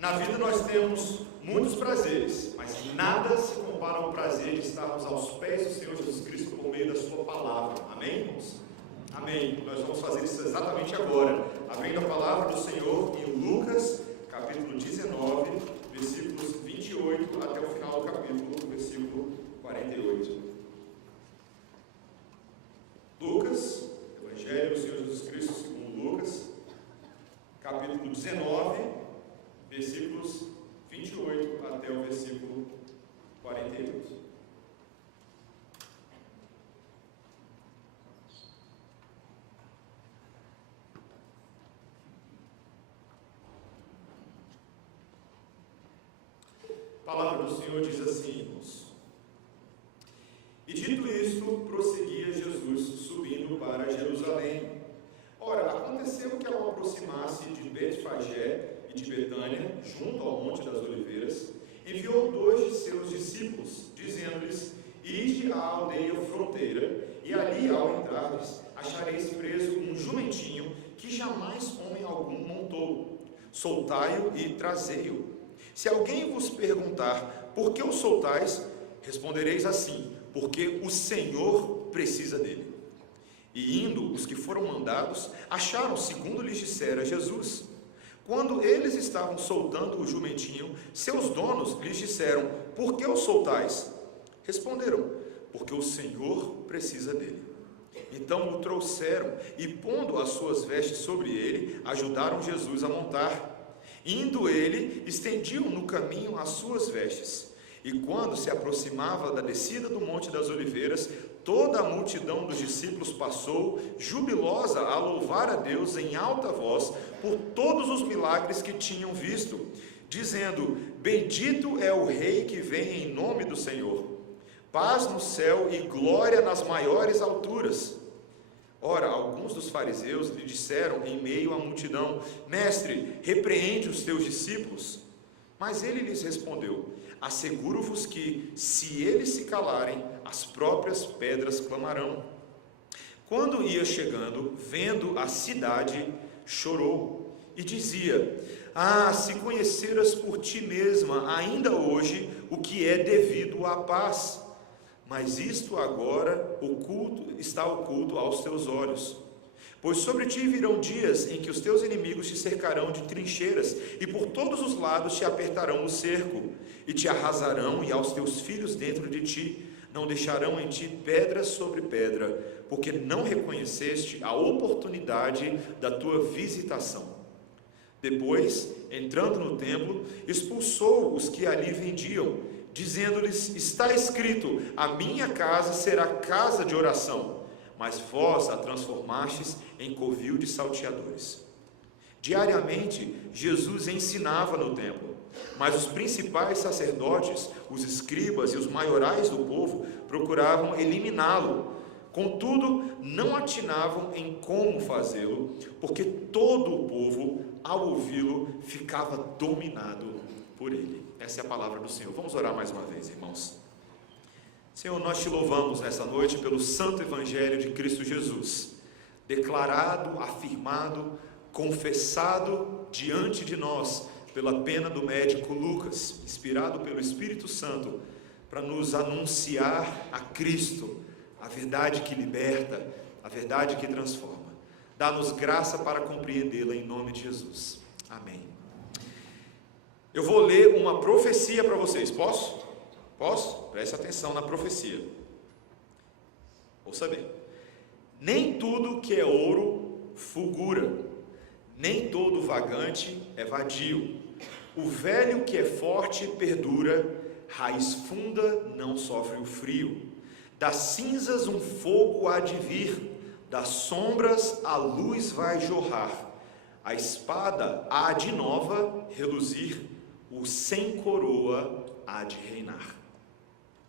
Na vida nós temos muitos prazeres, mas nada se compara ao prazer de estarmos aos pés do Senhor Jesus Cristo por meio da sua palavra. Amém, irmãos? Amém. Nós vamos fazer isso exatamente agora, abrindo a palavra do Senhor em Lucas, capítulo 19, versículos 28 até o final do capítulo, versículo 48. Lucas, Evangelho do Senhor Jesus Cristo segundo Lucas, capítulo 19, versículos 28 até o versículo 48. A palavra do Senhor diz assim, irmãos: E dito isto, prosseguia Jesus, subindo para Jerusalém. Ora, aconteceu que ao aproximar-se de Betfagé e de Betânia, junto ao Monte das Oliveiras, enviou 2 de seus discípulos, dizendo-lhes: Ide à aldeia fronteira, e ali, ao entrardes, achareis preso um jumentinho que jamais homem algum montou. Soltai-o e trazei-o. Se alguém vos perguntar: Por que o soltais? Respondereis assim: Porque o Senhor precisa dele. E indo, os que foram mandados acharam segundo lhes dissera Jesus. Quando eles estavam soltando o jumentinho, seus donos lhes disseram: Por que o soltais? Responderam: Porque o Senhor precisa dele. Então o trouxeram e, pondo as suas vestes sobre ele, ajudaram Jesus a montar. Indo ele, estendiam no caminho as suas vestes. E quando se aproximava da descida do Monte das Oliveiras, toda a multidão dos discípulos passou, jubilosa, a louvar a Deus em alta voz por todos os milagres que tinham visto, dizendo: Bendito é o Rei que vem em nome do Senhor. Paz no céu e glória nas maiores alturas. Ora, alguns dos fariseus lhe disseram em meio à multidão: Mestre, repreende os teus discípulos. Mas ele lhes respondeu: Asseguro-vos que, se eles se calarem, as próprias pedras clamarão. Quando ia chegando, vendo a cidade, chorou e dizia: Ah, se conheceras por ti mesma, ainda hoje, o que é devido à paz! Mas isto agora está oculto aos teus olhos. Pois sobre ti virão dias em que os teus inimigos te cercarão de trincheiras, e por todos os lados te apertarão o cerco, e te arrasarão, e aos teus filhos dentro de ti. Não deixarão em ti pedra sobre pedra, porque não reconheceste a oportunidade da tua visitação. Depois, entrando no templo, expulsou os que ali vendiam, dizendo-lhes: Está escrito, a minha casa será casa de oração, mas vós a transformastes em covil de salteadores. Diariamente, Jesus ensinava no templo, mas os principais sacerdotes, os escribas e os maiorais do povo procuravam eliminá-lo. Contudo, não atinavam em como fazê-lo, porque todo o povo, ao ouvi-lo, ficava dominado por ele. Essa é a palavra do Senhor. Vamos orar mais uma vez, irmãos. Senhor, nós te louvamos nessa noite pelo santo evangelho de Cristo Jesus, declarado, afirmado, confessado diante de nós pela pena do médico Lucas, inspirado pelo Espírito Santo, para nos anunciar a Cristo, a verdade que liberta, a verdade que transforma. Dá-nos graça para compreendê-la em nome de Jesus. Amém. Eu vou ler uma profecia para vocês, posso? Posso? Preste atenção na profecia. Ouça bem. Nem tudo que é ouro fulgura, nem todo vagante é vadio. O velho que é forte perdura, raiz funda não sofre o frio. Das cinzas um fogo há de vir, das sombras a luz vai jorrar. A espada há de nova reluzir, o sem coroa há de reinar.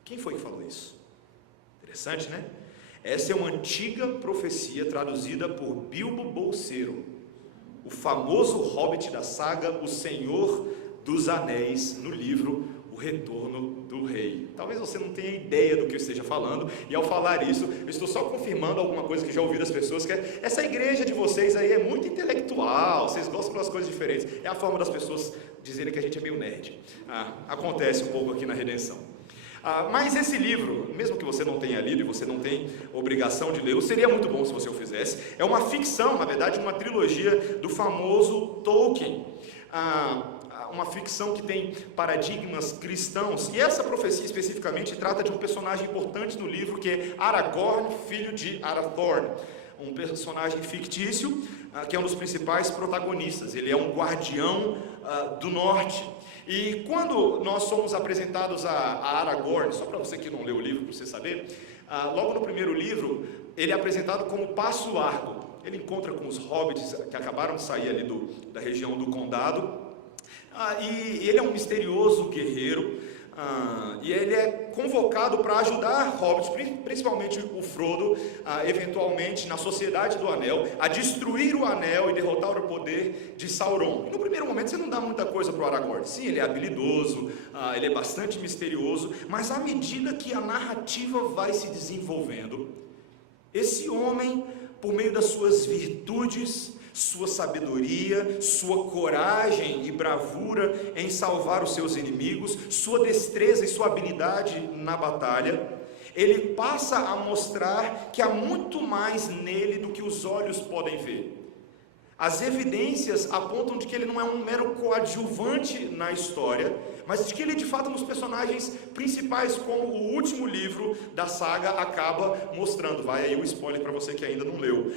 Quem foi que falou isso? Interessante, né? Essa é uma antiga profecia traduzida por Bilbo Bolseiro, o famoso hobbit da saga O Senhor dos Anéis, no livro O retorno do rei. Talvez você não tenha ideia do que eu esteja falando, e ao falar isso, eu estou só confirmando alguma coisa que já ouvi das pessoas, que é, essa igreja de vocês aí é muito intelectual, vocês gostam das coisas diferentes. É a forma das pessoas dizerem que a gente é meio nerd. Acontece um pouco aqui na Redenção. Mas esse livro, mesmo que você não tenha lido e você não tem obrigação de lê-lo, seria muito bom se você o fizesse. É uma ficção, na verdade, uma trilogia do famoso Tolkien. Uma ficção que tem paradigmas cristãos, e essa profecia especificamente trata de um personagem importante no livro, que é Aragorn, filho de Arathorn, um personagem fictício, que é um dos principais protagonistas. Ele é um guardião do norte, e quando nós somos apresentados a Aragorn, só para você que não leu o livro, para você saber, logo no primeiro livro, ele é apresentado como Passo Largo. Ele encontra com os hobbits que acabaram de sair ali da região do Condado, e ele é um misterioso guerreiro, e ele é convocado para ajudar hobbits, principalmente o Frodo, eventualmente na Sociedade do Anel, a destruir o Anel e derrotar o poder de Sauron. E no primeiro momento você não dá muita coisa para o Aragorn. Sim, ele é habilidoso, ele é bastante misterioso, mas à medida que a narrativa vai se desenvolvendo, esse homem, por meio das suas virtudes, sua sabedoria, sua coragem e bravura em salvar os seus inimigos, sua destreza e sua habilidade na batalha, ele passa a mostrar que há muito mais nele do que os olhos podem ver. As evidências apontam de que ele não é um mero coadjuvante na história, mas de que ele de fato é um dos personagens principais, como o último livro da saga acaba mostrando. Vai aí o spoiler para você que ainda não leu.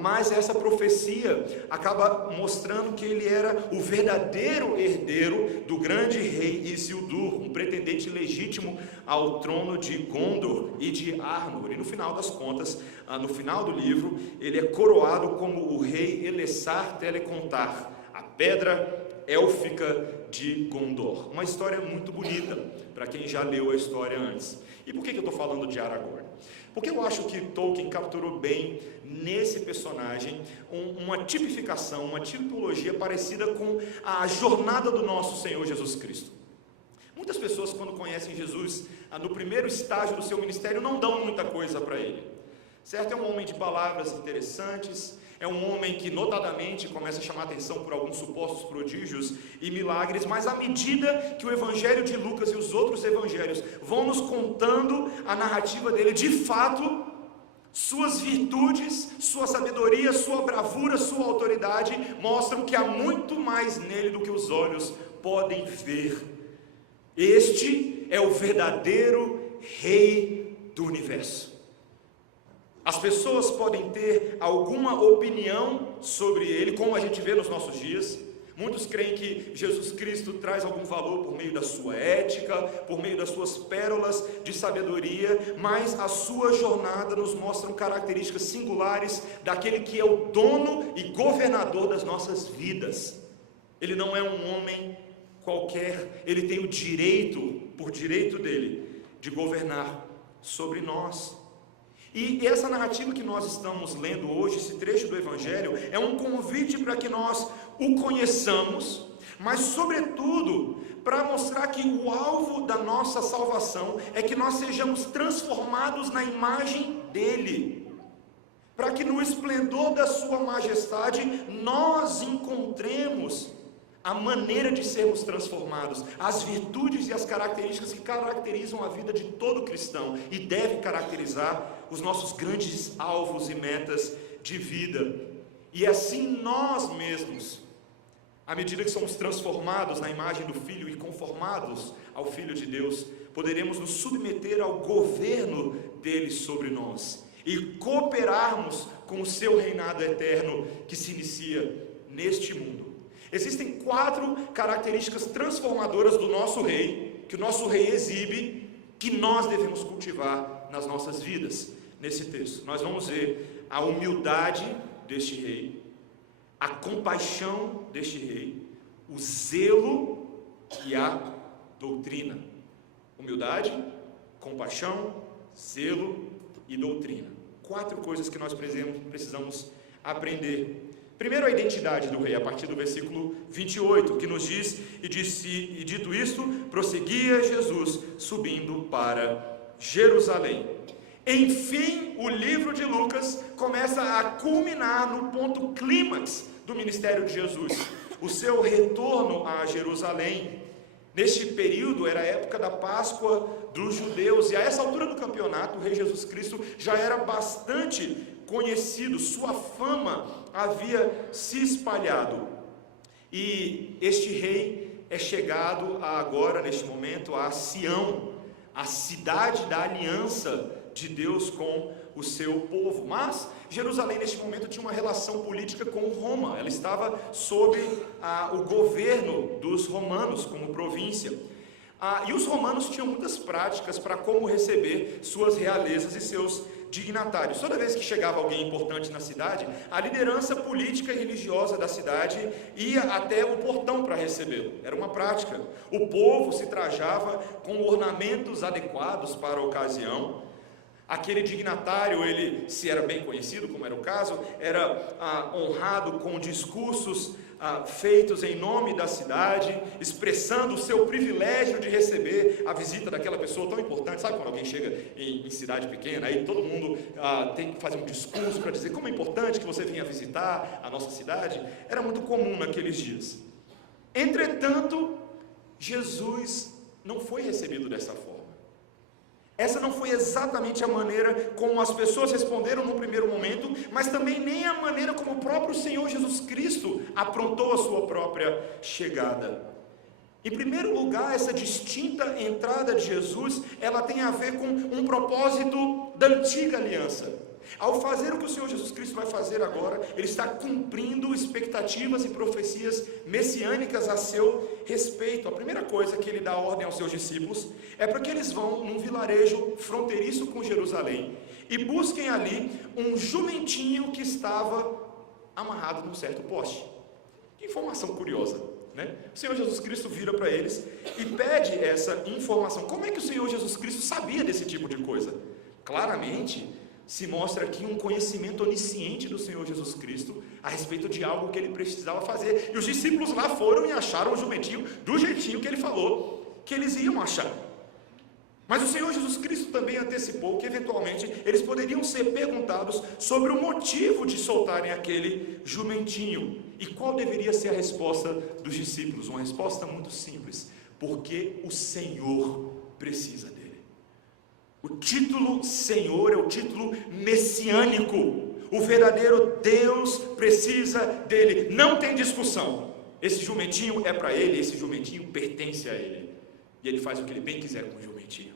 Mas essa profecia acaba mostrando que ele era o verdadeiro herdeiro do grande rei Isildur, um pretendente legítimo ao trono de Gondor e de Arnor. E no final das contas, no final do livro, ele é coroado como o rei Elessar Telecontar, a pedra élfica de Gondor. Uma história muito bonita, para quem já leu a história antes. E por que eu estou falando de Aragorn? Porque eu acho que Tolkien capturou bem nesse personagem uma tipificação, uma tipologia parecida com a jornada do nosso Senhor Jesus Cristo. Muitas pessoas, quando conhecem Jesus, no primeiro estágio do seu ministério, não dão muita coisa para ele. Certo? É um homem de palavras interessantes, é um homem que notadamente começa a chamar a atenção por alguns supostos prodígios e milagres, mas à medida que o Evangelho de Lucas e os outros evangelhos vão nos contando a narrativa dele, de fato, suas virtudes, sua sabedoria, sua bravura, sua autoridade mostram que há muito mais nele do que os olhos podem ver. Este é o verdadeiro Rei do Universo. As pessoas podem ter alguma opinião sobre ele, como a gente vê nos nossos dias. Muitos creem que Jesus Cristo traz algum valor por meio da sua ética, por meio das suas pérolas de sabedoria, mas a sua jornada nos mostra características singulares daquele que é o dono e governador das nossas vidas. Ele não é um homem qualquer, ele tem o direito, por direito dele, de governar sobre nós. E essa narrativa que nós estamos lendo hoje, esse trecho do Evangelho, é um convite para que nós o conheçamos, mas sobretudo para mostrar que o alvo da nossa salvação é que nós sejamos transformados na imagem dele, para que no esplendor da sua majestade nós encontremos a maneira de sermos transformados, as virtudes e as características que caracterizam a vida de todo cristão e devem caracterizar os nossos grandes alvos e metas de vida. E assim nós mesmos, à medida que somos transformados na imagem do Filho e conformados ao Filho de Deus, poderemos nos submeter ao governo dele sobre nós e cooperarmos com o seu reinado eterno que se inicia neste mundo. Existem 4 características transformadoras do nosso rei, que o nosso rei exibe, que nós devemos cultivar nas nossas vidas. Nesse texto, nós vamos ver a humildade deste rei, a compaixão deste rei, o zelo e a doutrina. Humildade, compaixão, zelo e doutrina. 4 coisas que nós precisamos aprender Primeiro, a identidade do rei, a partir do versículo 28, que nos diz: e dito isto, prosseguia Jesus subindo para Jerusalém. Enfim, o livro de Lucas começa a culminar no ponto clímax do ministério de Jesus, o seu retorno a Jerusalém. Neste período era a época da Páscoa dos judeus, e a essa altura do campeonato, o rei Jesus Cristo já era bastante conhecido, sua fama havia se espalhado, e este rei é chegado agora, neste momento, a Sião, a cidade da aliança de Deus com o seu povo. Mas Jerusalém neste momento tinha uma relação política com Roma, ela estava sob o governo dos romanos como província, e os romanos tinham muitas práticas para como receber suas realezas e seus dignatários. Toda vez que chegava alguém importante na cidade, a liderança política e religiosa da cidade ia até o portão para recebê-lo. Era uma prática. O povo se trajava com ornamentos adequados para a ocasião. Aquele dignatário, ele, se era bem conhecido, como era o caso, era honrado com discursos feitos em nome da cidade, expressando o seu privilégio de receber a visita daquela pessoa tão importante. Sabe quando alguém chega em cidade pequena, aí todo mundo tem que fazer um discurso para dizer como é importante que você venha visitar a nossa cidade? Era muito comum naqueles dias. Entretanto, Jesus não foi recebido dessa forma. Essa não foi exatamente a maneira como as pessoas responderam no primeiro momento, mas também nem a maneira como o próprio Senhor Jesus Cristo aprontou a sua própria chegada. Em primeiro lugar, essa distinta entrada de Jesus, ela tem a ver com um propósito da antiga aliança. Ao fazer o que o Senhor Jesus Cristo vai fazer agora, Ele está cumprindo expectativas e profecias messiânicas a seu respeito. A primeira coisa que Ele dá ordem aos seus discípulos é para que eles vão num vilarejo fronteiriço com Jerusalém e busquem ali um jumentinho que estava amarrado num certo poste. Que informação curiosa, né? O Senhor Jesus Cristo vira para eles e pede essa informação. Como é que o Senhor Jesus Cristo sabia desse tipo de coisa? Claramente se mostra aqui um conhecimento onisciente do Senhor Jesus Cristo a respeito de algo que Ele precisava fazer, e os discípulos lá foram e acharam o jumentinho do jeitinho que Ele falou que eles iam achar. Mas o Senhor Jesus Cristo também antecipou que eventualmente eles poderiam ser perguntados sobre o motivo de soltarem aquele jumentinho. E qual deveria ser a resposta dos discípulos? Uma resposta muito simples: porque o Senhor precisa dele. O título Senhor é o título messiânico. O verdadeiro Deus precisa dele. Não tem discussão. Esse jumentinho é para ele, esse jumentinho pertence a ele. E ele faz o que ele bem quiser com o jumentinho.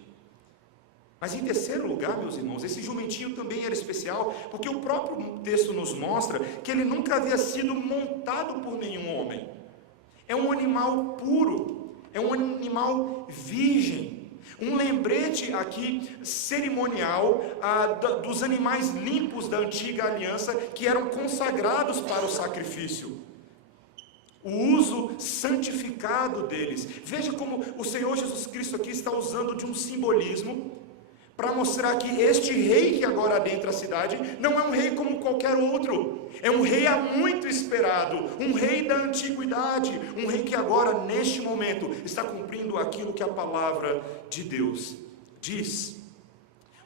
Mas em terceiro lugar, meus irmãos, esse jumentinho também era especial, porque o próprio texto nos mostra que ele nunca havia sido montado por nenhum homem. É um animal puro, é um animal virgem. Um lembrete aqui cerimonial dos animais limpos da antiga aliança que eram consagrados para o sacrifício. O uso santificado deles. Veja como o Senhor Jesus Cristo aqui está usando de um simbolismo para mostrar que este rei que agora adentra a cidade não é um rei como qualquer outro. É um rei há muito esperado, um rei da antiguidade, um rei que agora, neste momento, está cumprindo aquilo que a palavra de Deus diz.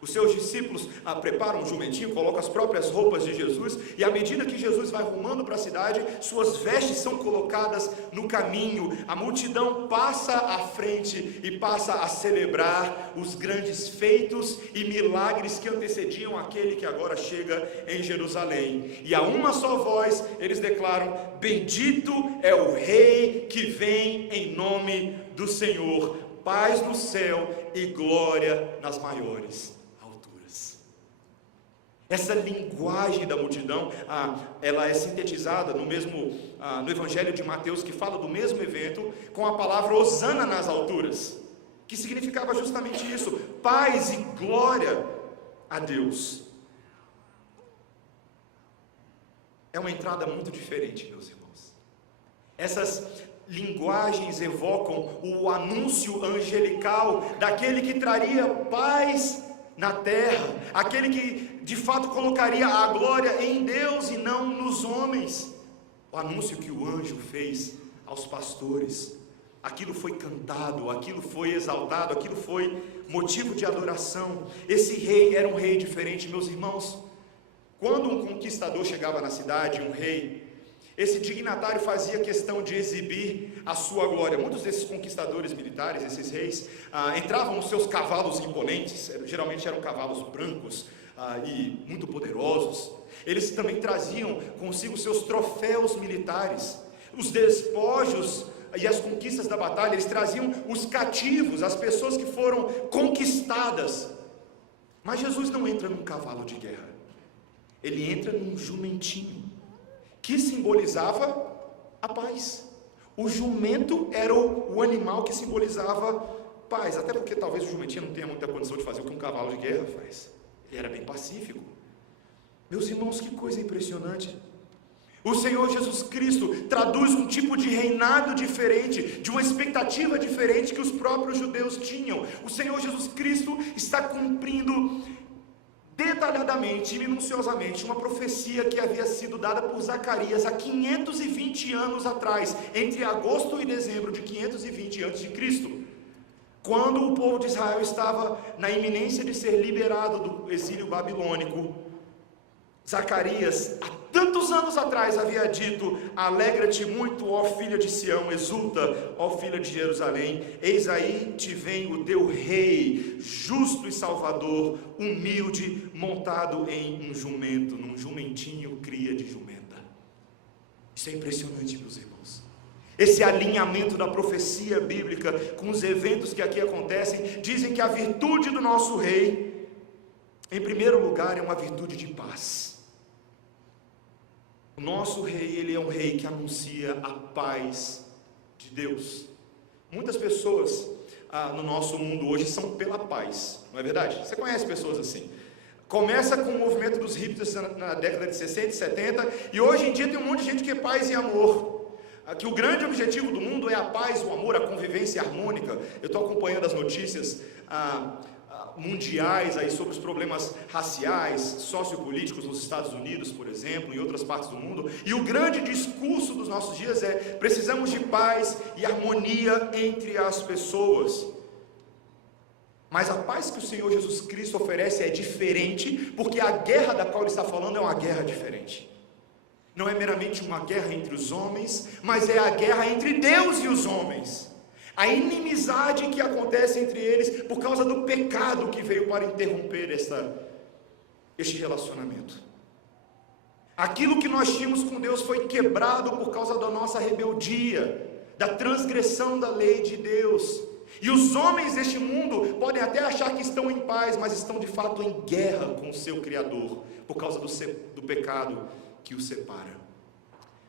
Os seus discípulos preparam um jumentinho, colocam as próprias roupas de Jesus, e à medida que Jesus vai rumando para a cidade, suas vestes são colocadas no caminho, a multidão passa à frente e passa a celebrar os grandes feitos e milagres que antecediam aquele que agora chega em Jerusalém. E a uma só voz eles declaram: bendito é o Rei que vem em nome do Senhor, paz no céu e glória nas maiores. Essa linguagem da multidão, ela é sintetizada no Evangelho de Mateus, que fala do mesmo evento, com a palavra Hosana nas alturas, que significava justamente isso: paz e glória a Deus. É uma entrada muito diferente, meus irmãos. Essas linguagens evocam o anúncio angelical daquele que traria paz na terra, aquele que de fato colocaria a glória em Deus e não nos homens. o anúncio que o anjo fez aos pastores, aquilo foi cantado, aquilo foi exaltado, aquilo foi motivo de adoração. Esse rei era um rei diferente, meus irmãos. Quando um conquistador chegava na cidade, um rei, esse dignatário fazia questão de exibir a sua glória. Muitos desses conquistadores militares, esses reis, entravam nos seus cavalos imponentes, geralmente eram cavalos brancos e muito poderosos. Eles também traziam consigo seus troféus militares, os despojos e as conquistas da batalha. Eles traziam os cativos, as pessoas que foram conquistadas. Mas Jesus não entra num cavalo de guerra, ele entra num jumentinho, que simbolizava a paz. O jumento era o animal que simbolizava paz, até porque talvez o jumentinho não tenha muita condição de fazer o que um cavalo de guerra faz. Ele era bem pacífico. Meus irmãos, que coisa impressionante. O Senhor Jesus Cristo traduz um tipo de reinado diferente, de uma expectativa diferente que os próprios judeus tinham. O Senhor Jesus Cristo está cumprindo detalhadamente e minuciosamente uma profecia que havia sido dada por Zacarias há 520 anos atrás, entre agosto e dezembro de 520 a.C., quando o povo de Israel estava na iminência de ser liberado do exílio babilônico. Zacarias, há tantos anos atrás, havia dito: alegra-te muito, ó filha de Sião, exulta, ó filha de Jerusalém, eis aí te vem o teu rei, justo e salvador, humilde, montado em um jumento, num jumentinho cria de jumenta. Isso é impressionante, meus irmãos. Esse alinhamento da profecia bíblica com os eventos que aqui acontecem, dizem que a virtude do nosso rei, em primeiro lugar, é uma virtude de paz. O nosso rei, ele é um rei que anuncia a paz de Deus. Muitas pessoas no nosso mundo hoje são pela paz, não é verdade? Você conhece pessoas assim? Começa com o movimento dos hippies na década de 60 e 70, e hoje em dia tem um monte de gente que é paz e amor. Que o grande objetivo do mundo é a paz, o amor, a convivência harmônica. Eu estou acompanhando as notícias mundiais aí sobre os problemas raciais, sociopolíticos nos Estados Unidos, por exemplo, em outras partes do mundo, e o grande discurso dos nossos dias é: precisamos de paz e harmonia entre as pessoas. Mas a paz que o Senhor Jesus Cristo oferece é diferente, porque a guerra da qual ele está falando é uma guerra diferente. Não é meramente uma guerra entre os homens, mas é a guerra entre Deus e os homens. A inimizade que acontece entre eles por causa do pecado que veio para interromper este relacionamento. Aquilo que nós tínhamos com Deus foi quebrado por causa da nossa rebeldia, da transgressão da lei de Deus. E os homens deste mundo podem até achar que estão em paz, mas estão de fato em guerra com o seu Criador, por causa do pecado que o separa.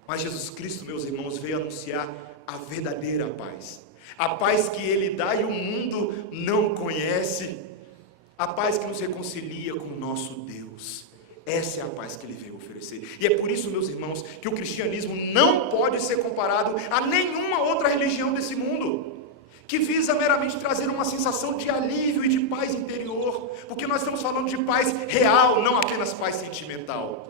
Mas Jesus Cristo, meus irmãos, veio anunciar a verdadeira paz. A paz que Ele dá e o mundo não conhece. A paz que nos reconcilia com o nosso Deus. Essa é a paz que Ele veio oferecer. E é por isso, meus irmãos, que o cristianismo não pode ser comparado a nenhuma outra religião desse mundo, que visa meramente trazer uma sensação de alívio e de paz interior, porque nós estamos falando de paz real, não apenas paz sentimental.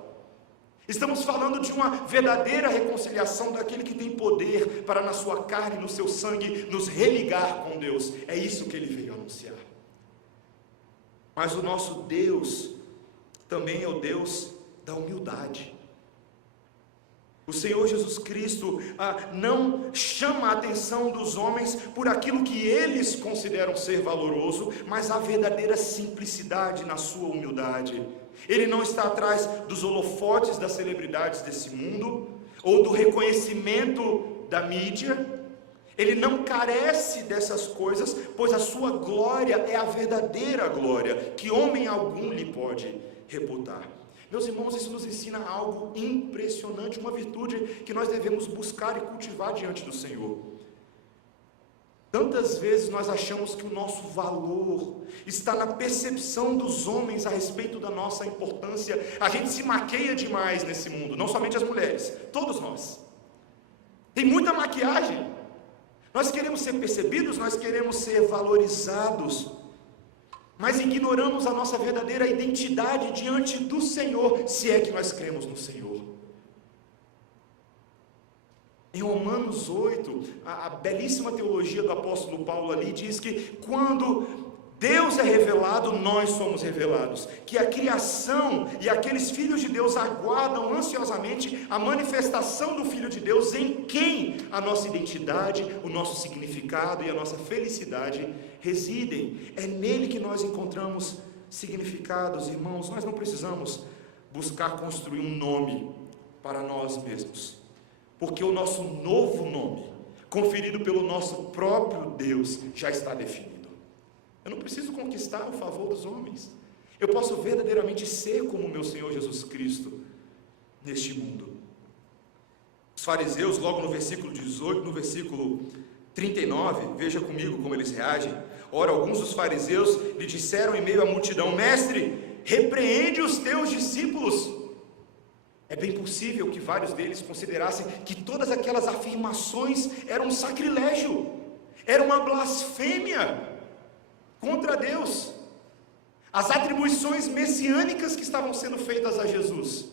Estamos falando de uma verdadeira reconciliação daquele que tem poder para, na sua carne e no seu sangue, nos religar com Deus. É isso que Ele veio anunciar. Mas o nosso Deus também é o Deus da humildade. O Senhor Jesus Cristo não chama a atenção dos homens por aquilo que eles consideram ser valoroso, mas a verdadeira simplicidade na sua humildade. Ele não está atrás dos holofotes das celebridades desse mundo, ou do reconhecimento da mídia. Ele não carece dessas coisas, pois a sua glória é a verdadeira glória, que homem algum lhe pode reputar. Meus irmãos, isso nos ensina algo impressionante, uma virtude que nós devemos buscar e cultivar diante do Senhor. Tantas vezes nós achamos que o nosso valor está na percepção dos homens a respeito da nossa importância. A gente se maqueia demais nesse mundo, não somente as mulheres, todos nós. Tem muita maquiagem. Nós queremos ser percebidos, nós queremos ser valorizados, mas ignoramos a nossa verdadeira identidade diante do Senhor, se é que nós cremos no Senhor. Em Romanos 8, a belíssima teologia do apóstolo Paulo ali diz que quando Deus é revelado, nós somos revelados, que a criação e aqueles filhos de Deus aguardam ansiosamente a manifestação do Filho de Deus, em quem a nossa identidade, o nosso significado e a nossa felicidade residem. É nele que nós encontramos significados, irmãos. Nós não precisamos buscar construir um nome para nós mesmos, porque o nosso novo nome, conferido pelo nosso próprio Deus, já está definido. Eu não preciso conquistar o favor dos homens. Eu posso verdadeiramente ser como o meu Senhor Jesus Cristo neste mundo. Os fariseus, logo no versículo 18, no versículo 39, veja comigo como eles reagem. Ora, alguns dos fariseus lhe disseram em meio à multidão: Mestre, repreende os teus discípulos. É bem possível que vários deles considerassem que todas aquelas afirmações eram um sacrilégio, era uma blasfêmia contra Deus, as atribuições messiânicas que estavam sendo feitas a Jesus.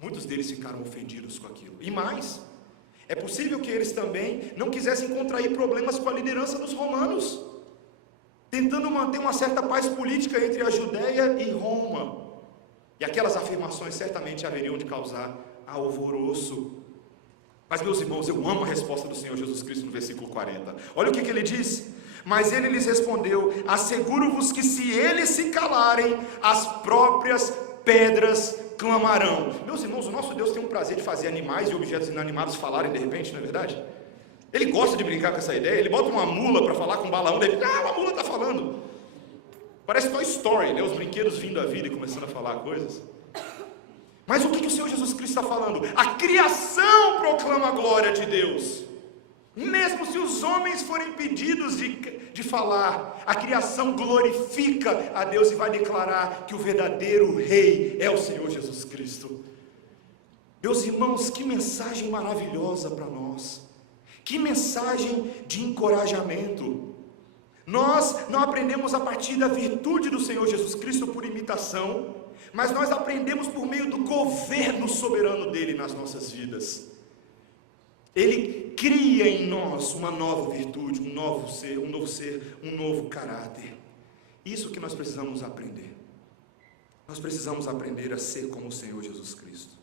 Muitos deles ficaram ofendidos com aquilo. E mais, é possível que eles também não quisessem contrair problemas com a liderança dos romanos, tentando manter uma certa paz política entre a Judéia e Roma. E aquelas afirmações certamente haveriam de causar alvoroço. Mas, meus irmãos, eu amo a resposta do Senhor Jesus Cristo no versículo 40. Olha o que ele diz: Mas ele lhes respondeu: Asseguro-vos que se eles se calarem, as próprias pedras clamarão. Meus irmãos, o nosso Deus tem um prazer de fazer animais e objetos inanimados falarem de repente, não é verdade? Ele gosta de brincar com essa ideia. Ele bota uma mula para falar com um balaão, de repente, uma mula está falando. Parece Toy Story, né? Os brinquedos vindo à vida e começando a falar coisas. Mas o que o Senhor Jesus Cristo está falando? A criação proclama a glória de Deus. Mesmo se os homens forem impedidos de falar, a criação glorifica a Deus e vai declarar que o verdadeiro Rei é o Senhor Jesus Cristo. Meus irmãos, que mensagem maravilhosa para nós, que mensagem de encorajamento. Nós não aprendemos a partir da virtude do Senhor Jesus Cristo por imitação, mas nós aprendemos por meio do governo soberano dele nas nossas vidas. Ele cria em nós uma nova virtude, um novo ser, um novo caráter. Isso que nós precisamos aprender. Nós precisamos aprender a ser como o Senhor Jesus Cristo.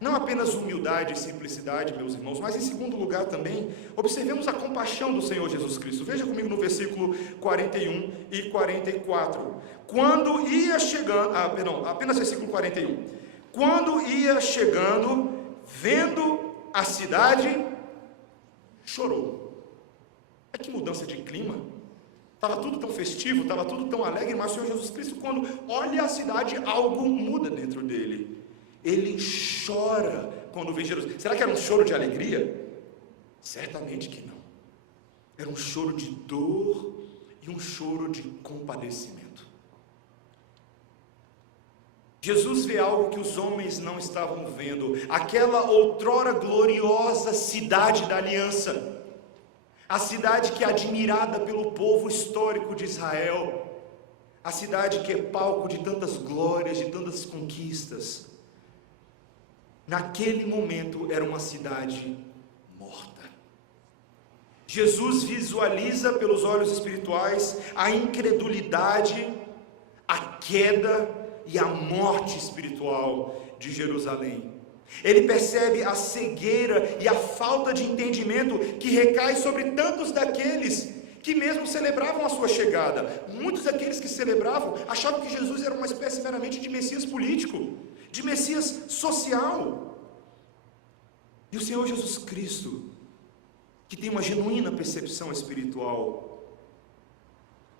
Não apenas humildade e simplicidade, meus irmãos, mas em segundo lugar também, observemos a compaixão do Senhor Jesus Cristo. Veja comigo no versículo 41 e 44. Quando ia chegando, apenas versículo 41. Quando ia chegando, vendo a cidade, chorou. Que mudança de clima. Estava tudo tão festivo, estava tudo tão alegre, mas o Senhor Jesus Cristo, quando olha a cidade, algo muda dentro dele. Ele chora quando vê Jerusalém. Será que era um choro de alegria? Certamente que não. Era um choro de dor e um choro de compadecimento. Jesus vê algo que os homens não estavam vendo. Aquela outrora gloriosa cidade da aliança, a cidade que é admirada pelo povo histórico de Israel, a cidade que é palco de tantas glórias, de tantas conquistas, naquele momento era uma cidade morta. Jesus visualiza pelos olhos espirituais a incredulidade, a queda e a morte espiritual de Jerusalém. Ele percebe a cegueira e a falta de entendimento que recai sobre tantos daqueles que mesmo celebravam a sua chegada. Muitos daqueles que celebravam achavam que Jesus era uma espécie meramente de Messias político, de Messias social. E o Senhor Jesus Cristo, que tem uma genuína percepção espiritual,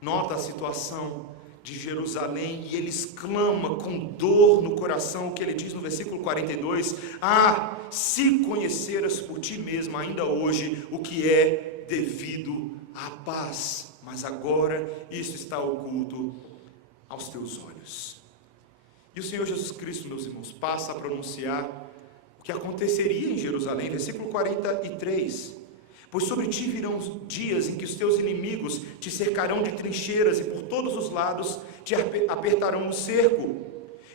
nota a situação de Jerusalém e ele exclama com dor no coração o que ele diz no versículo 42: se conheceras por ti mesmo ainda hoje o que é devido à paz, mas agora isso está oculto aos teus olhos. E o Senhor Jesus Cristo, meus irmãos, passa a pronunciar o que aconteceria em Jerusalém, versículo 43: Pois sobre ti virão dias em que os teus inimigos te cercarão de trincheiras e por todos os lados te apertarão no cerco,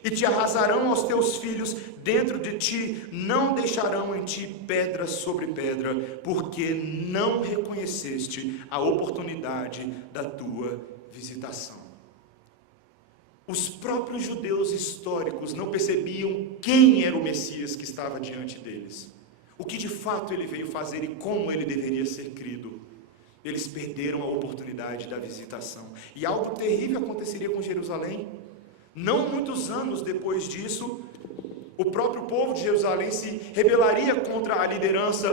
e te arrasarão aos teus filhos, dentro de ti não deixarão em ti pedra sobre pedra, porque não reconheceste a oportunidade da tua visitação. Os próprios judeus históricos não percebiam quem era o Messias que estava diante deles, o que de fato ele veio fazer e como ele deveria ser crido. Eles perderam a oportunidade da visitação, e algo terrível aconteceria com Jerusalém. Não muitos anos depois disso, o próprio povo de Jerusalém se rebelaria contra a liderança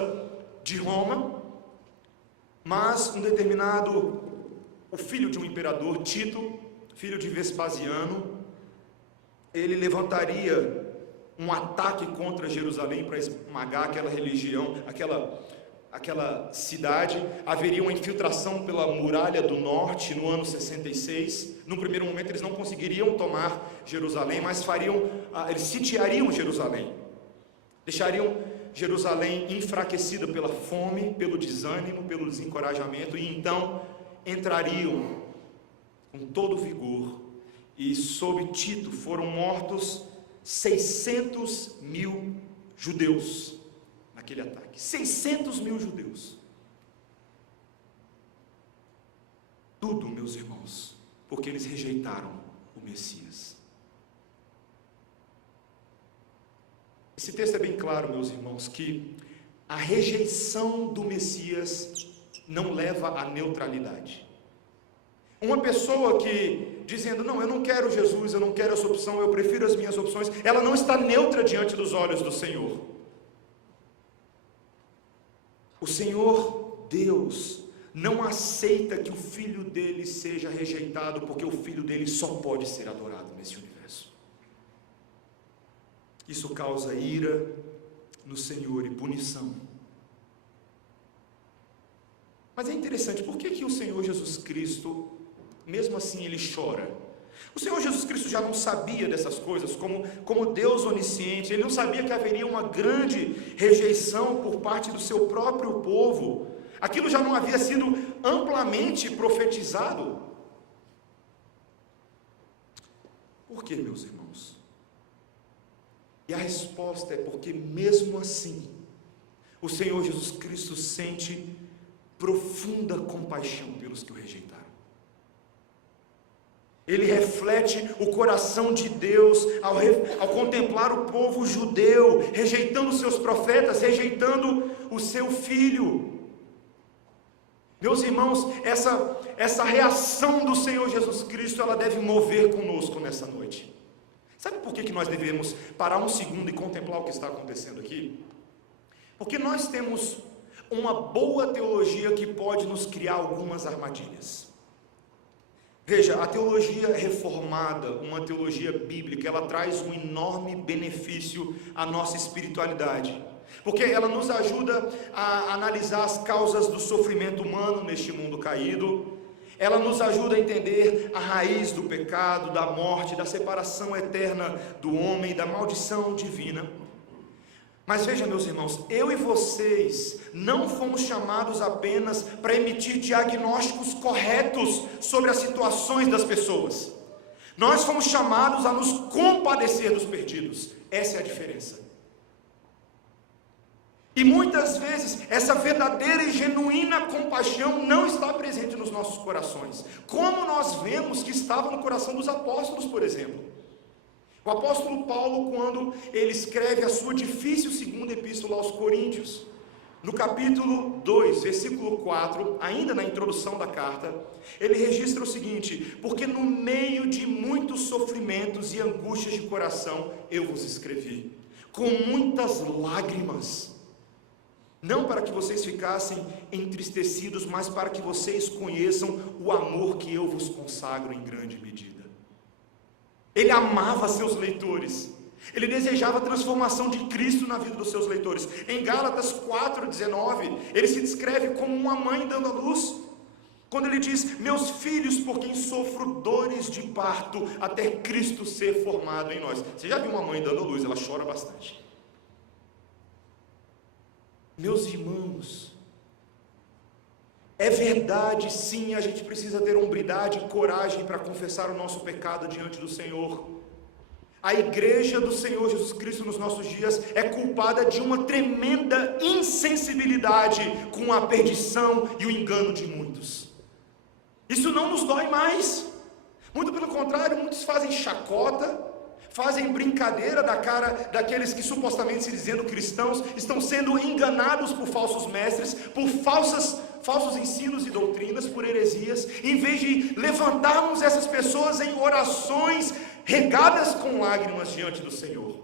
de Roma, mas o filho de um imperador, Tito, filho de Vespasiano, ele levantaria um ataque contra Jerusalém para esmagar aquela religião, aquela cidade. Haveria uma infiltração pela muralha do norte no ano 66. No primeiro momento eles não conseguiriam tomar Jerusalém, mas eles sitiariam Jerusalém, deixariam Jerusalém enfraquecida pela fome, pelo desânimo, pelo desencorajamento, e então entrariam com todo vigor, e sob Tito foram mortos 600.000 judeus naquele ataque. 600.000 judeus. Tudo, meus irmãos, porque eles rejeitaram o Messias. Esse texto é bem claro, meus irmãos, que a rejeição do Messias não leva à neutralidade. Uma pessoa que, dizendo, não, eu não quero Jesus, eu não quero essa opção, eu prefiro as minhas opções, ela não está neutra diante dos olhos do Senhor. O Senhor Deus não aceita que o filho dele seja rejeitado, porque o filho dele só pode ser adorado nesse universo. Isso causa ira no Senhor e punição. Mas é interessante, por que o Senhor Jesus Cristo, mesmo assim, ele chora? O Senhor Jesus Cristo já não sabia dessas coisas, como Deus onisciente. Ele não sabia que haveria uma grande rejeição por parte do seu próprio povo. Aquilo já não havia sido amplamente profetizado. Por que, meus irmãos? E a resposta é porque mesmo assim, o Senhor Jesus Cristo sente profunda compaixão pelos que o rejeitaram. Ele reflete o coração de Deus ao contemplar o povo judeu, rejeitando os seus profetas, rejeitando o seu filho. Meus irmãos, essa reação do Senhor Jesus Cristo, ela deve mover conosco nessa noite. Sabe por que nós devemos parar um segundo e contemplar o que está acontecendo aqui? Porque nós temos uma boa teologia que pode nos criar algumas armadilhas. Veja, a teologia reformada, uma teologia bíblica, ela traz um enorme benefício à nossa espiritualidade, porque ela nos ajuda a analisar as causas do sofrimento humano neste mundo caído. Ela nos ajuda a entender a raiz do pecado, da morte, da separação eterna do homem, da maldição divina. Mas veja, meus irmãos, eu e vocês não fomos chamados apenas para emitir diagnósticos corretos sobre as situações das pessoas. Nós fomos chamados a nos compadecer dos perdidos. Essa é a diferença. E muitas vezes essa verdadeira e genuína compaixão não está presente nos nossos corações, como nós vemos que estava no coração dos apóstolos, por exemplo. O apóstolo Paulo, quando ele escreve a sua difícil segunda epístola aos Coríntios, no capítulo 2, versículo 4, ainda na introdução da carta, ele registra o seguinte: porque no meio de muitos sofrimentos e angústias de coração, eu vos escrevi, com muitas lágrimas, não para que vocês ficassem entristecidos, mas para que vocês conheçam o amor que eu vos consagro em grande medida. Ele amava seus leitores, ele desejava a transformação de Cristo na vida dos seus leitores. Em Gálatas 4,19, ele se descreve como uma mãe dando à luz, quando ele diz: meus filhos, por quem sofro dores de parto, até Cristo ser formado em nós. Você já viu uma mãe dando à luz? Ela chora bastante. Meus irmãos, é verdade, sim, a gente precisa ter hombridade e coragem para confessar o nosso pecado diante do Senhor. A igreja do Senhor Jesus Cristo nos nossos dias é culpada de uma tremenda insensibilidade com a perdição e o engano de muitos. Isso não nos dói mais, muito pelo contrário, muitos fazem chacota, fazem brincadeira da cara daqueles que supostamente se dizendo cristãos, estão sendo enganados por falsos mestres, por falsos ensinos e doutrinas, por heresias, em vez de levantarmos essas pessoas em orações regadas com lágrimas diante do Senhor,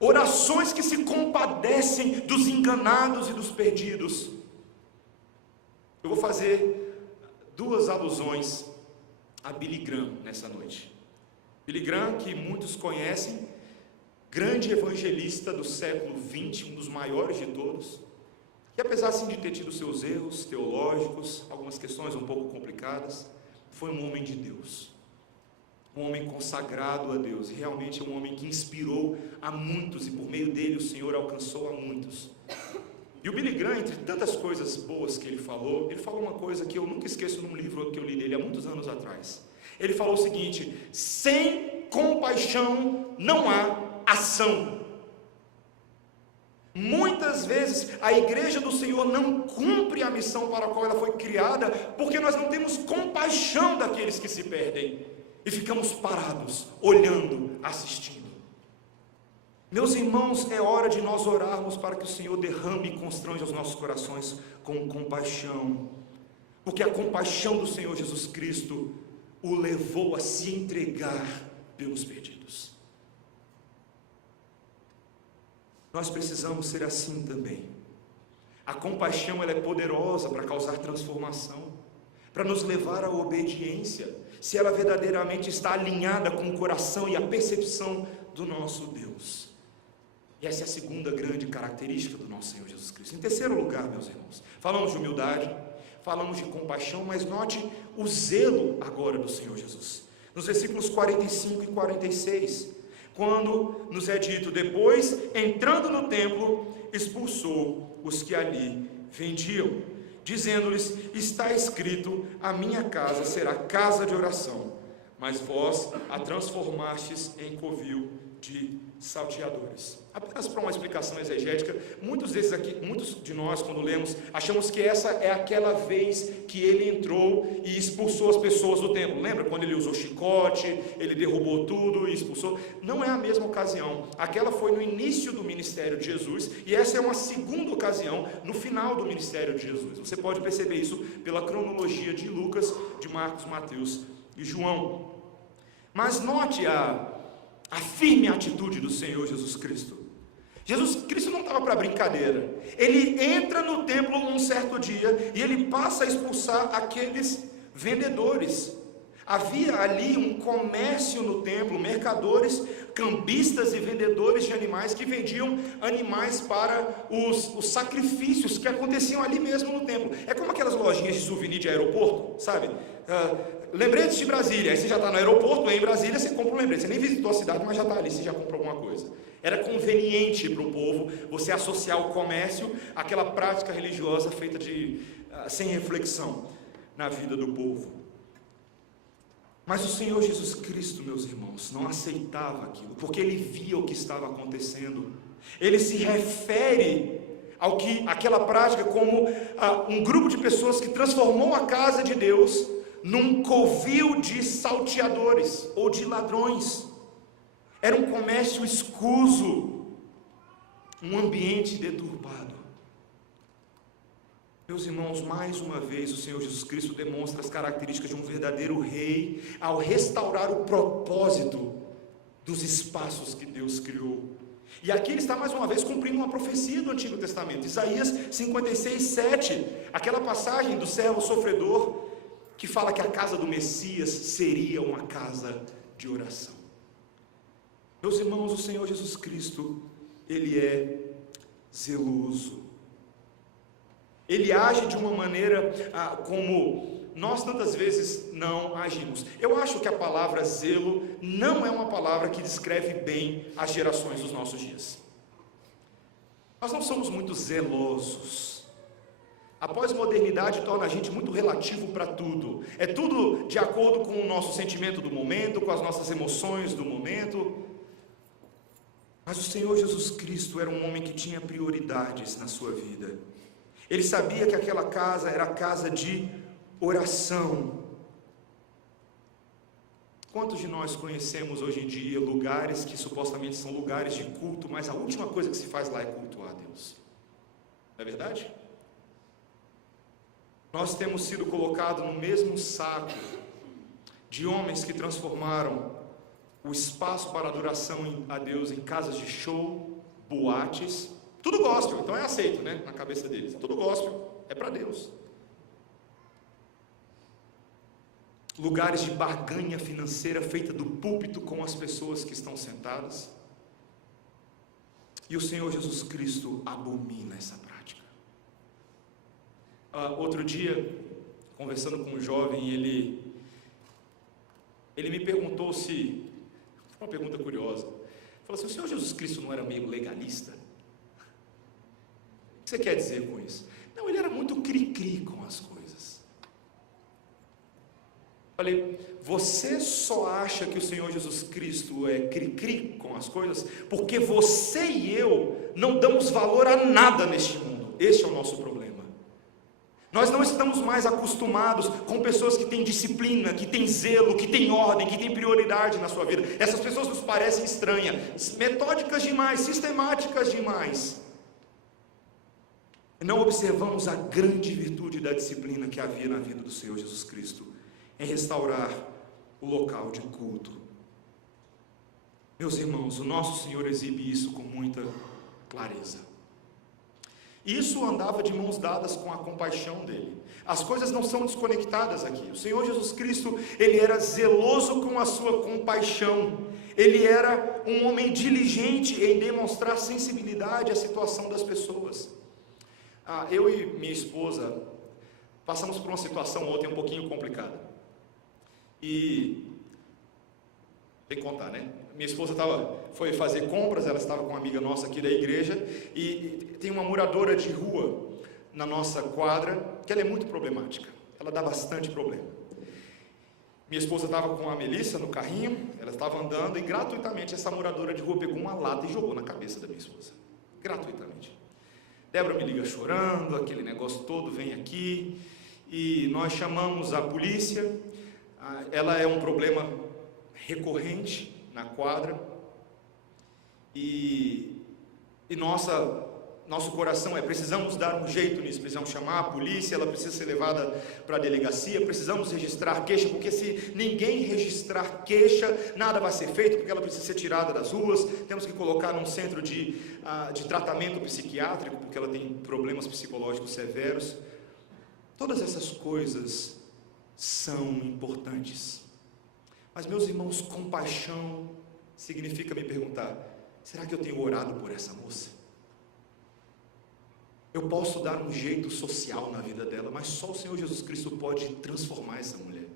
orações que se compadecem dos enganados e dos perdidos. Eu vou fazer duas alusões a Billy Graham nessa noite. Billy Graham, que muitos conhecem, grande evangelista do século XX, um dos maiores de todos, que apesar assim de ter tido seus erros teológicos, algumas questões um pouco complicadas, foi um homem de Deus, um homem consagrado a Deus, e realmente é um homem que inspirou a muitos, e por meio dele o Senhor alcançou a muitos. E o Billy Graham, entre tantas coisas boas que ele falou uma coisa que eu nunca esqueço num livro que eu li dele há muitos anos atrás. Ele falou o seguinte: sem compaixão não há ação. Muitas vezes a igreja do Senhor não cumpre a missão para a qual ela foi criada, porque nós não temos compaixão daqueles que se perdem, e ficamos parados, olhando, assistindo. Meus irmãos, é hora de nós orarmos para que o Senhor derrame e constranja os nossos corações com compaixão, porque a compaixão do Senhor Jesus Cristo o levou a se entregar pelos perdidos. Nós precisamos ser assim também. A compaixão, ela é poderosa para causar transformação, para nos levar à obediência, se ela verdadeiramente está alinhada com o coração e a percepção do nosso Deus. E essa é a segunda grande característica do nosso Senhor Jesus Cristo. Em terceiro lugar, meus irmãos, falamos de humildade, falamos de compaixão, mas note o zelo agora do Senhor Jesus. Nos versículos 45 e 46, quando nos é dito: depois, entrando no templo, expulsou os que ali vendiam, dizendo-lhes: está escrito, a minha casa será casa de oração, mas vós a transformastes em covil de salteadores. Apenas para uma explicação exegética, muitos de nós, quando lemos, achamos que essa é aquela vez que ele entrou e expulsou as pessoas do templo. Lembra quando ele usou chicote, ele derrubou tudo e expulsou? Não é a mesma ocasião. Aquela foi no início do ministério de Jesus, e essa é uma segunda ocasião no final do ministério de Jesus. Você pode perceber isso pela cronologia de Lucas, de Marcos, Mateus e João. Mas note a firme atitude do Senhor Jesus Cristo. Jesus Cristo não estava para brincadeira. Ele entra no templo um certo dia e ele passa a expulsar aqueles vendedores. Havia ali um comércio no templo, mercadores, cambistas e vendedores de animais que vendiam animais para os sacrifícios que aconteciam ali mesmo no templo. É como aquelas lojinhas de souvenir de aeroporto, sabe? Lembretes de Brasília, aí você já está no aeroporto, em Brasília, você compra um lembrete. Você nem visitou a cidade, mas já está ali, você já comprou alguma coisa. Era conveniente para o povo você associar o comércio àquela prática religiosa feita sem reflexão na vida do povo. Mas o Senhor Jesus Cristo, meus irmãos, não aceitava aquilo, porque ele via o que estava acontecendo. Ele se refere àquela prática como um grupo de pessoas que transformou a casa de Deus num covil de salteadores ou de ladrões. Era um comércio escuso, um ambiente deturbado. Meus irmãos, mais uma vez o Senhor Jesus Cristo demonstra as características de um verdadeiro rei ao restaurar o propósito dos espaços que Deus criou. E aqui ele está mais uma vez cumprindo uma profecia do Antigo Testamento, Isaías 56, 7, aquela passagem do servo sofredor, que fala que a casa do Messias seria uma casa de oração. Meus irmãos, o Senhor Jesus Cristo, ele é zeloso. Ele age de uma maneira como nós tantas vezes não agimos. Eu acho que a palavra zelo não é uma palavra que descreve bem as gerações dos nossos dias. Nós não somos muito zelosos. A pós-modernidade torna a gente muito relativo para tudo. É tudo de acordo com o nosso sentimento do momento, com as nossas emoções do momento. Mas o Senhor Jesus Cristo era um homem que tinha prioridades na sua vida. Ele sabia que aquela casa era casa de oração. Quantos de nós conhecemos hoje em dia lugares que supostamente são lugares de culto, mas a última coisa que se faz lá é cultuar a Deus? Não é verdade? Nós temos sido colocados no mesmo saco de homens que transformaram o espaço para adoração a Deus em casas de show, boates, tudo gospel, então é aceito, né, na cabeça deles, tudo gospel, é para Deus. Lugares de barganha financeira feita do púlpito com as pessoas que estão sentadas. E o Senhor Jesus Cristo abomina essa prática. Outro dia, conversando com um jovem, ele me perguntou se, uma pergunta curiosa, falou assim: o Senhor Jesus Cristo não era meio legalista? O que você quer dizer com isso? Não, ele era muito cri-cri com as coisas. Falei, você só acha que o Senhor Jesus Cristo é cri-cri com as coisas porque você e eu não damos valor a nada neste mundo. Este é o nosso problema. Nós não estamos mais acostumados com pessoas que têm disciplina, que têm zelo, que têm ordem, que têm prioridade na sua vida. Essas pessoas nos parecem estranhas, metódicas demais, sistemáticas demais. Não observamos a grande virtude da disciplina que havia na vida do Senhor Jesus Cristo em restaurar o local de culto. Meus irmãos, o nosso Senhor exibe isso com muita clareza. Isso andava de mãos dadas com a compaixão dele. As coisas não são desconectadas aqui. O Senhor Jesus Cristo, ele era zeloso com a sua compaixão. Ele era um homem diligente em demonstrar sensibilidade à situação das pessoas. Eu e minha esposa passamos por uma situação ontem um pouquinho complicada. E tem que contar, né? Minha esposa foi fazer compras, ela estava com uma amiga nossa aqui da igreja, e tem uma moradora de rua na nossa quadra, que ela é muito problemática, ela dá bastante problema. Minha esposa estava com a Melissa no carrinho, ela estava andando, e gratuitamente essa moradora de rua pegou uma lata e jogou na cabeça da minha esposa, gratuitamente. Débora me liga chorando, aquele negócio todo vem aqui, e nós chamamos a polícia. Ela é um problema recorrente na quadra, e nosso coração precisamos dar um jeito nisso, precisamos chamar a polícia, ela precisa ser levada para a delegacia, precisamos registrar queixa, porque se ninguém registrar queixa, nada vai ser feito, porque ela precisa ser tirada das ruas, temos que colocar num centro de tratamento psiquiátrico, porque ela tem problemas psicológicos severos. Todas essas coisas são importantes. Mas, meus irmãos, compaixão significa me perguntar: será que eu tenho orado por essa moça? Eu posso dar um jeito social na vida dela, mas só o Senhor Jesus Cristo pode transformar essa mulher.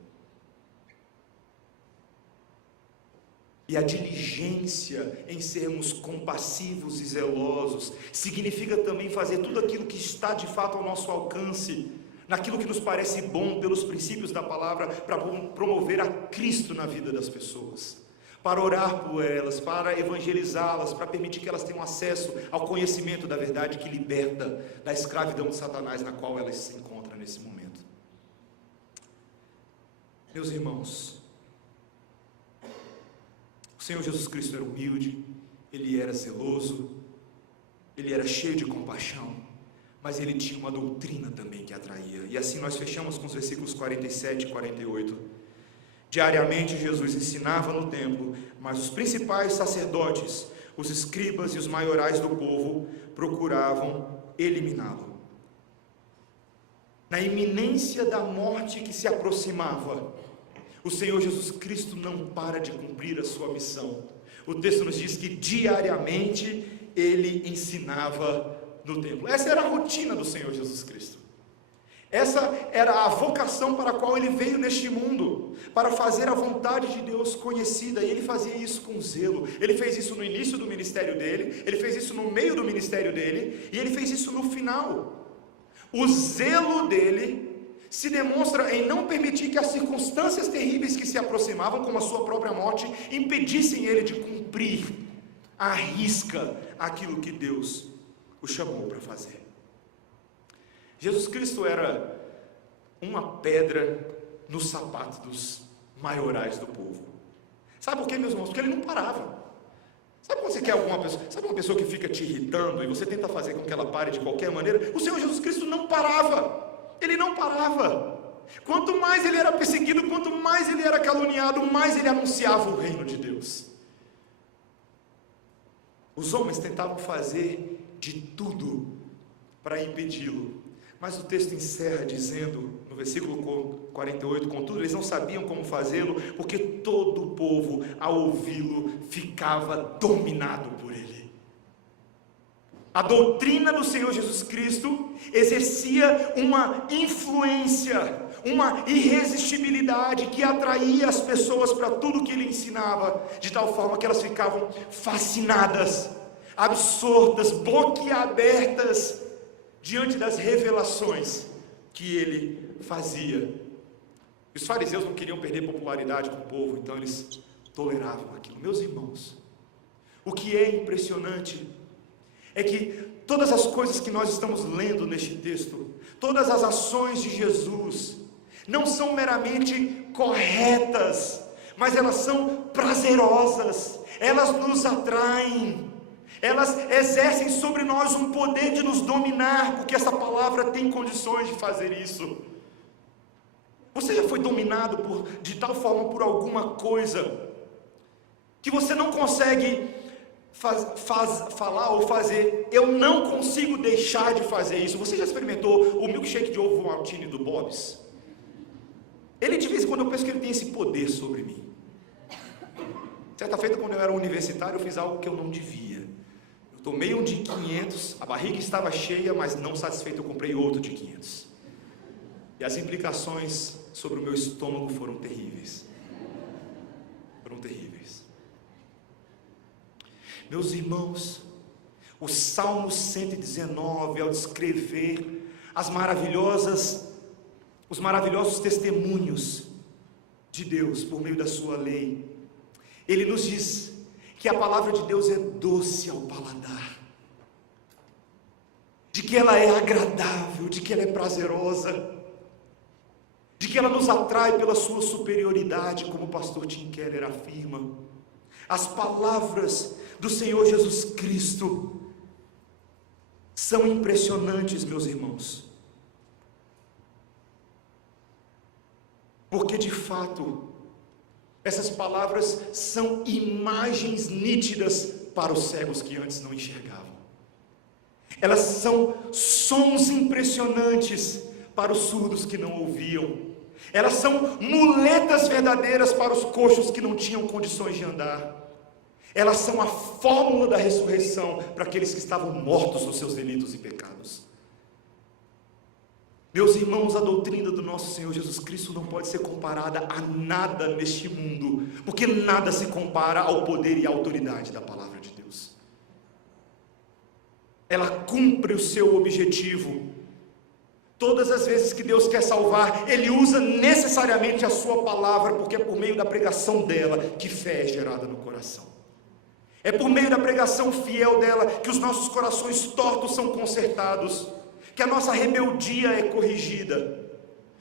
E a diligência em sermos compassivos e zelosos significa também fazer tudo aquilo que está de fato ao nosso alcance, naquilo que nos parece bom pelos princípios da palavra, para promover a Cristo na vida das pessoas, para orar por elas, para evangelizá-las, para permitir que elas tenham acesso ao conhecimento da verdade que liberta da escravidão de Satanás na qual elas se encontram nesse momento. Meus irmãos, o Senhor Jesus Cristo era humilde, ele era zeloso, ele era cheio de compaixão, mas ele tinha uma doutrina também que atraía. E assim nós fechamos com os versículos 47 e 48. Diariamente Jesus ensinava no templo, mas os principais sacerdotes, os escribas e os maiorais do povo procuravam eliminá-lo. Na iminência da morte que se aproximava, o Senhor Jesus Cristo não para de cumprir a sua missão. O texto nos diz que diariamente ele ensinava no templo. Essa era a rotina do Senhor Jesus Cristo. Essa era a vocação para a qual ele veio neste mundo, para fazer a vontade de Deus conhecida, e ele fazia isso com zelo. Ele fez isso no início do ministério dele, ele fez isso no meio do ministério dele, e ele fez isso no final. O zelo dele se demonstra em não permitir que as circunstâncias terríveis que se aproximavam, como a sua própria morte, impedissem ele de cumprir à risca aquilo que Deus o chamou para fazer. Jesus Cristo era uma pedra no sapato dos maiorais do povo. Sabe por quê, meus irmãos? Porque ele não parava. Sabe quando você quer alguma pessoa, sabe uma pessoa que fica te irritando e você tenta fazer com que ela pare de qualquer maneira? O Senhor Jesus Cristo não parava. Ele não parava. Quanto mais ele era perseguido, quanto mais ele era caluniado, mais ele anunciava o reino de Deus. Os homens tentavam fazer de tudo para impedi-lo, mas o texto encerra dizendo, no versículo 48, contudo, eles não sabiam como fazê-lo, porque todo o povo, ao ouvi-lo, ficava dominado por ele. A doutrina do Senhor Jesus Cristo exercia uma influência, uma irresistibilidade que atraía as pessoas para tudo que ele ensinava, de tal forma que elas ficavam fascinadas, absortas, boquiabertas diante das revelações que ele fazia. Os fariseus não queriam perder popularidade com o povo, então eles toleravam aquilo. Meus irmãos, o que é impressionante é que todas as coisas que nós estamos lendo neste texto, todas as ações de Jesus, não são meramente corretas, mas elas são prazerosas, elas nos atraem, elas exercem sobre nós um poder de nos dominar, porque essa palavra tem condições de fazer isso. Você já foi dominado de tal forma por alguma coisa, que você não consegue falar ou fazer, eu não consigo deixar de fazer isso? Você já experimentou o milkshake de ovo maltine do Bob's? Ele, de vez em quando, eu penso que ele tem esse poder sobre mim. Certa feita, quando eu era universitário, eu fiz algo que eu não devia. Eu tomei um de 500, a barriga estava cheia, mas não satisfeito, eu comprei outro de 500. E as implicações sobre o meu estômago foram terríveis. Foram terríveis. Meus irmãos, o Salmo 119, ao descrever os maravilhosos testemunhos de Deus por meio da sua lei, ele nos diz que a palavra de Deus é doce ao paladar, de que ela é agradável, de que ela é prazerosa, de que ela nos atrai pela sua superioridade, como o pastor Tim Keller afirma. As palavras do Senhor Jesus Cristo são impressionantes, meus irmãos, porque de fato essas palavras são imagens nítidas para os cegos que antes não enxergavam. Elas são sons impressionantes para os surdos que não ouviam. Elas são muletas verdadeiras para os coxos que não tinham condições de andar. Elas são a fórmula da ressurreição para aqueles que estavam mortos nos seus delitos e pecados. Meus irmãos, a doutrina do nosso Senhor Jesus Cristo não pode ser comparada a nada neste mundo, porque nada se compara ao poder e à autoridade da palavra de Deus. Ela cumpre o seu objetivo. Todas as vezes que Deus quer salvar, Ele usa necessariamente a sua palavra, porque é por meio da pregação dela que fé é gerada no coração. É por meio da pregação fiel dela que os nossos corações tortos são consertados, que a nossa rebeldia é corrigida.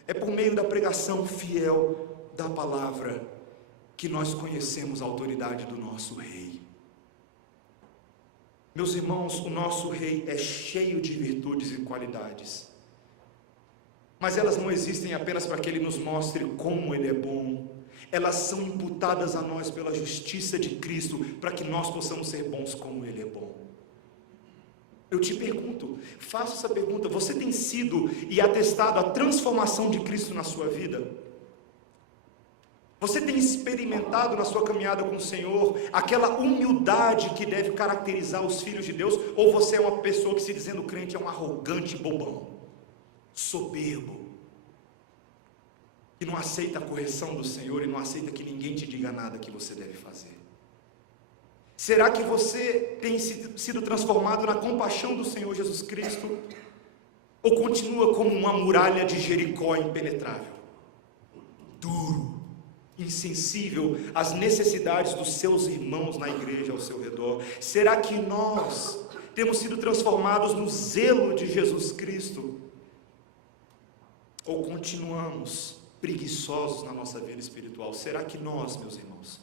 É por meio da pregação fiel da palavra que nós conhecemos a autoridade do nosso Rei. Meus irmãos, o nosso Rei é cheio de virtudes e qualidades, mas elas não existem apenas para que Ele nos mostre como Ele é bom. Elas são imputadas a nós pela justiça de Cristo, para que nós possamos ser bons como Ele é bom. Eu te pergunto, faço essa pergunta: você tem sido e atestado a transformação de Cristo na sua vida? Você tem experimentado na sua caminhada com o Senhor aquela humildade que deve caracterizar os filhos de Deus? Ou você é uma pessoa que, se dizendo crente, é um arrogante bobão, soberbo, que não aceita a correção do Senhor e não aceita que ninguém te diga nada que você deve fazer? Será que você tem sido transformado na compaixão do Senhor Jesus Cristo? Ou continua como uma muralha de Jericó impenetrável, duro, insensível às necessidades dos seus irmãos na igreja ao seu redor? Será que nós temos sido transformados no zelo de Jesus Cristo? Ou continuamos preguiçosos na nossa vida espiritual? Será que nós, meus irmãos,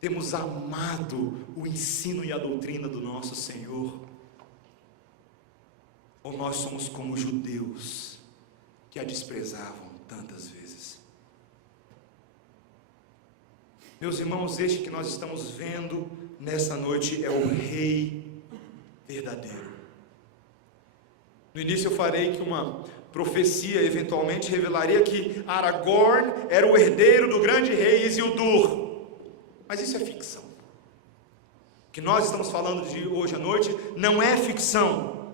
temos amado o ensino e a doutrina do nosso Senhor? Ou nós somos como os judeus que a desprezavam tantas vezes? Meus irmãos, este que nós estamos vendo nessa noite é o Rei verdadeiro. No início eu falei que uma profecia eventualmente revelaria que Aragorn era o herdeiro do grande rei Isildur, mas isso é ficção. O que nós estamos falando de hoje à noite não é ficção.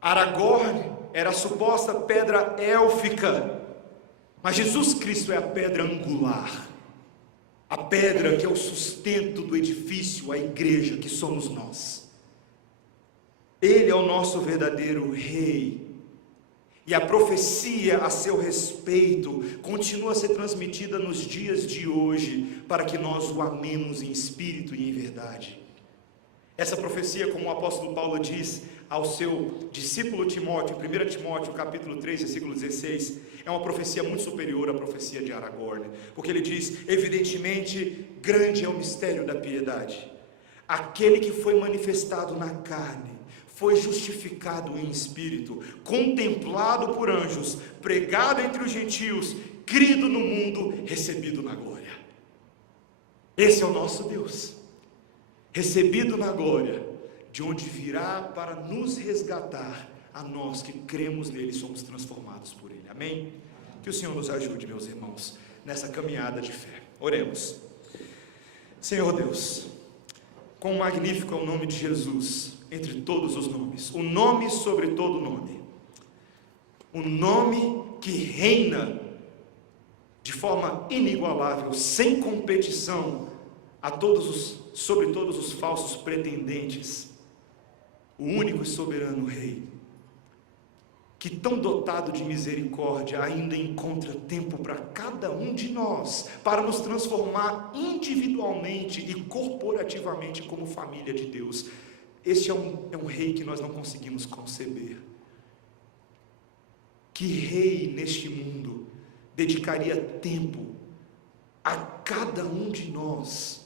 Aragorn era a suposta pedra élfica, mas Jesus Cristo é a pedra angular, a pedra que é o sustento do edifício, a igreja que somos nós. Ele é o nosso verdadeiro rei, e a profecia a seu respeito continua a ser transmitida nos dias de hoje, para que nós o amemos em espírito e em verdade. Essa profecia, como o apóstolo Paulo diz ao seu discípulo Timóteo, em 1 Timóteo capítulo 3, versículo 16, é uma profecia muito superior à profecia de Aragorn, porque ele diz: evidentemente, grande é o mistério da piedade. Aquele que foi manifestado na carne, foi justificado em espírito, contemplado por anjos, pregado entre os gentios, crido no mundo, recebido na glória. Esse é o nosso Deus, recebido na glória, de onde virá para nos resgatar, a nós que cremos nele e somos transformados por ele. Amém? Que o Senhor nos ajude, meus irmãos, nessa caminhada de fé. Oremos. Senhor Deus, quão magnífico é o nome de Jesus entre todos os nomes, o nome sobre todo nome, o nome que reina de forma inigualável, sem competição, sobre todos os falsos pretendentes, o único e soberano Rei, que tão dotado de misericórdia ainda encontra tempo para cada um de nós, para nos transformar individualmente e corporativamente como família de Deus. Este é um Rei que nós não conseguimos conceber. Que Rei neste mundo dedicaria tempo a cada um de nós,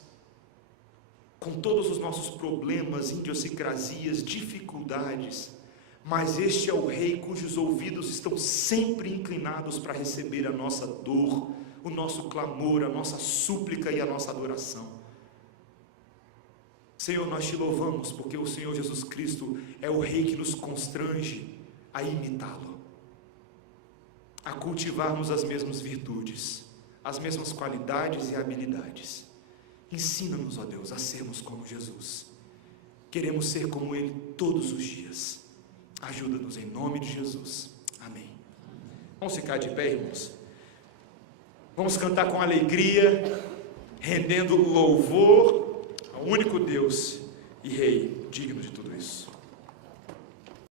com todos os nossos problemas, idiosincrasias, dificuldades, mas este é o Rei cujos ouvidos estão sempre inclinados para receber a nossa dor, o nosso clamor, a nossa súplica e a nossa adoração. Senhor, nós te louvamos porque o Senhor Jesus Cristo é o Rei que nos constrange a imitá-lo, a cultivarmos as mesmas virtudes, as mesmas qualidades e habilidades. Ensina-nos, ó Deus, a sermos como Jesus. Queremos ser como Ele todos os dias. Ajuda-nos em nome de Jesus. Amém. Vamos ficar de pé, irmãos. Vamos cantar com alegria, rendendo louvor ao único Deus e Rei digno de tudo isso.